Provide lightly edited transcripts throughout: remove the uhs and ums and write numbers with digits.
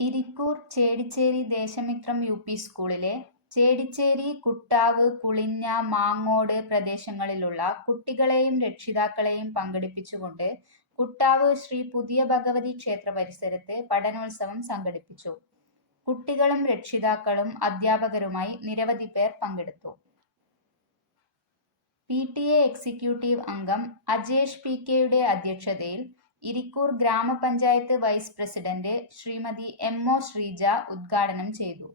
Irikkur Chedicheri Deshamithram UP. സ്കൂളിലെ ചേടിച്ചേരി, കുട്ടാവ്, കുളിഞ്ഞ, മാങ്ങോട് പ്രദേശങ്ങളിലുള്ള കുട്ടികളെയും രക്ഷിതാക്കളെയും പങ്കെടുപ്പിച്ചുകൊണ്ട് കുട്ടാവ് ശ്രീ പുതിയ ഭഗവതി ക്ഷേത്ര പരിസരത്ത് പഠനോത്സവം സംഘടിപ്പിച്ചു. കുട്ടികളും രക്ഷിതാക്കളും അധ്യാപകരുമായി നിരവധി പേർ പങ്കെടുത്തു. പി.ടി.എ എക്സിക്യൂട്ടീവ് അംഗം അജേഷ് പി.കെയുടെ അധ്യക്ഷതയിൽ ഇരിക്കൂർ ഗ്രാമപഞ്ചായത്ത് വൈസ് പ്രസിഡന്റ് ശ്രീമതി എം.ഒ. ശ്രീജ ഉദ്ഘാടനം ചെയ്തു.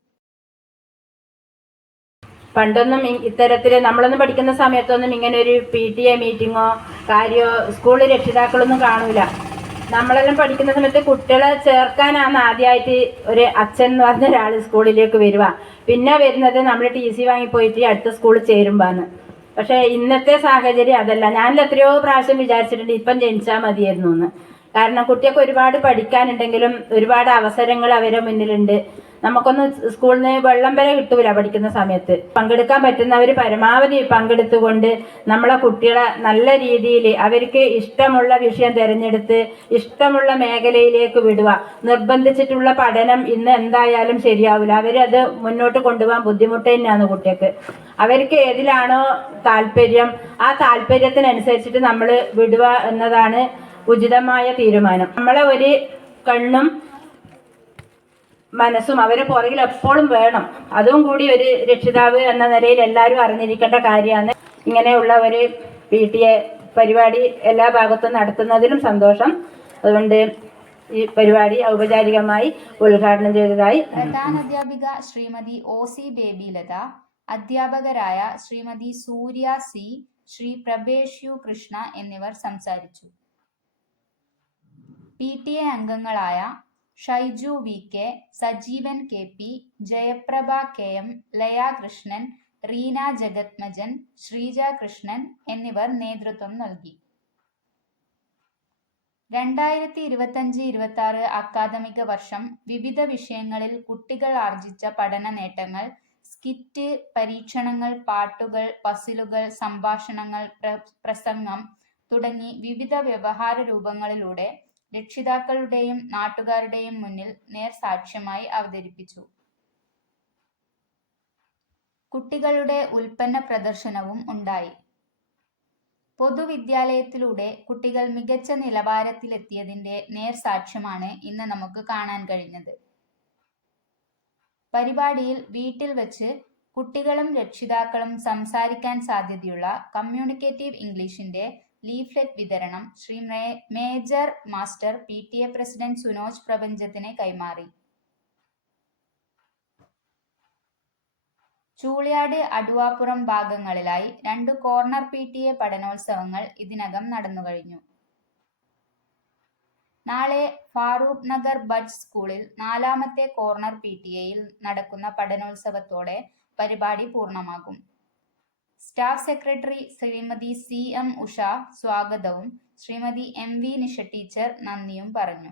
പണ്ടൊന്നും ഇത്തരത്തിൽ നമ്മളൊന്നും പഠിക്കുന്ന സമയത്തൊന്നും ഇങ്ങനെ ഒരു PTA മീറ്റിങ്ങോ കാര്യമോ സ്കൂളിൽ രക്ഷിതാക്കളൊന്നും കാണൂല. നമ്മളെല്ലാം പഠിക്കുന്ന സമയത്ത് കുട്ടികളെ ചേർക്കാനാണ് ആദ്യമായിട്ട് ഒരു അച്ഛൻ എന്ന് പറഞ്ഞ ഒരാൾ സ്കൂളിലേക്ക് വരിക. പിന്നെ വരുന്നത് നമ്മൾ TC വാങ്ങിപ്പോയിട്ട് അടുത്ത സ്കൂളിൽ ചേരുമ്പോഴാണ്. പക്ഷേ ഇന്നത്തെ സാഹചര്യം അതല്ല. ഞാൻ എത്രയോ പ്രാവശ്യം വിചാരിച്ചിട്ടുണ്ട് ഇപ്പം ജനിച്ചാൽ മതിയായിരുന്നു എന്ന്. കാരണം കുട്ടികൾക്ക് ഒരുപാട് പഠിക്കാനുണ്ടെങ്കിലും ഒരുപാട് അവസരങ്ങൾ അവരെ മുന്നിലുണ്ട്. നമുക്കൊന്നും സ്കൂളിൽ നിന്ന് വെള്ളം വരെ കിട്ടൂല പഠിക്കുന്ന സമയത്ത്. പങ്കെടുക്കാൻ പറ്റുന്നവർ പരമാവധി പങ്കെടുത്തുകൊണ്ട് നമ്മളെ കുട്ടികളെ നല്ല രീതിയിൽ അവർക്ക് ഇഷ്ടമുള്ള വിഷയം തിരഞ്ഞെടുത്ത് ഇഷ്ടമുള്ള മേഖലയിലേക്ക് വിടുക. നിർബന്ധിച്ചിട്ടുള്ള പഠനം ഇന്ന് എന്തായാലും ശരിയാവില്ല. അവരത് മുന്നോട്ട് കൊണ്ടുപോകാൻ ബുദ്ധിമുട്ട് തന്നെയാണ് കുട്ടികൾക്ക്. അവർക്ക് ഏതിലാണോ താല്പര്യം ആ താല്പര്യത്തിനനുസരിച്ചിട്ട് നമ്മൾ വിടുക എന്നതാണ് ഉചിതമായ തീരുമാനം. നമ്മളെ ഒരു കണ്ണും മനസ്സും അവരെ പുറകിൽ എപ്പോഴും വേണം. അതും കൂടി ഒരു രക്ഷിതാവ് എന്ന നിലയിൽ എല്ലാവരും അറിഞ്ഞിരിക്കേണ്ട കാര്യമാണ്. ഇങ്ങനെയുള്ള ഒരു PTA പരിപാടി എല്ലാ ഭാഗത്തും നടത്തുന്നതിലും സന്തോഷം. അതുകൊണ്ട് ഈ പരിപാടി ഔപചാരികമായി ഉദ്ഘാടനം ചെയ്തതായി. പ്രധാനാധ്യാപിക ശ്രീമതി OC ബേബിലത, അധ്യാപകരായ ശ്രീമതി സൂര്യ C, ശ്രീ പ്രഭേഷ് U കൃഷ്ണ എന്നിവർ സംസാരിച്ചു. PTA അംഗങ്ങളായ Shaiju VK, Sajeevan KP, Jayaprabha KM, ലയ കൃഷ്ണൻ, റീന ജഗത്മജൻ, ശ്രീജ കൃഷ്ണൻ എന്നിവർ നേതൃത്വം നൽകി. 2025-26 അക്കാദമിക വർഷം വിവിധ വിഷയങ്ങളിൽ കുട്ടികൾ ആർജിച്ച പഠന നേട്ടങ്ങൾ, സ്കിറ്റ്, പരീക്ഷണങ്ങൾ, പാട്ടുകൾ, പസിലുകൾ, സംഭാഷണങ്ങൾ, പ്രസംഗം തുടങ്ങി വിവിധ വ്യവഹാര രൂപങ്ങളിലൂടെ രക്ഷിതാക്കളുടെയും നാട്ടുകാരുടെയും മുന്നിൽ നേർസാക്ഷ്യമായി അവതരിപ്പിച്ചു. കുട്ടികളുടെ ഉൽപ്പന്ന പ്രദർശനവും ഉണ്ടായി. പൊതുവിദ്യാലയത്തിലൂടെ കുട്ടികൾ മികച്ച നിലവാരത്തിലെത്തിയതിന്റെ നേർസാക്ഷ്യമാണ് ഇന്ന് നമുക്ക് കാണാൻ കഴിഞ്ഞത്. പരിപാടിയിൽ വീട്ടിൽ വച്ച് കുട്ടികളും രക്ഷിതാക്കളും സംസാരിക്കാൻ സാധ്യതയുള്ള കമ്മ്യൂണിക്കേറ്റീവ് ഇംഗ്ലീഷിന്റെ ലീഫ്ലെറ്റ് വിതരണം Shri major master PTA president Sunoj പ്രപഞ്ചത്തിന് കൈമാറി. ചൂളിയാട്, അടുവാപ്പുറം ഭാഗങ്ങളിലായി 2 കോർണർ PTA പഠനോത്സവങ്ങൾ ഇതിനകം നടന്നുകഴിഞ്ഞു. നാളെ ഫാറൂഖ് നഗർ ബഡ്സ് സ്കൂളിൽ 4ാമത്തെ കോർണർ PTAയിൽ നടക്കുന്ന പഠനോത്സവത്തോടെ പരിപാടി പൂർണ്ണമാകും. Staff secretary Shrimati CM Usha സ്വാഗതവും ശ്രീമതി MV നിഷ ടീച്ചർ നന്ദിയും പറഞ്ഞു.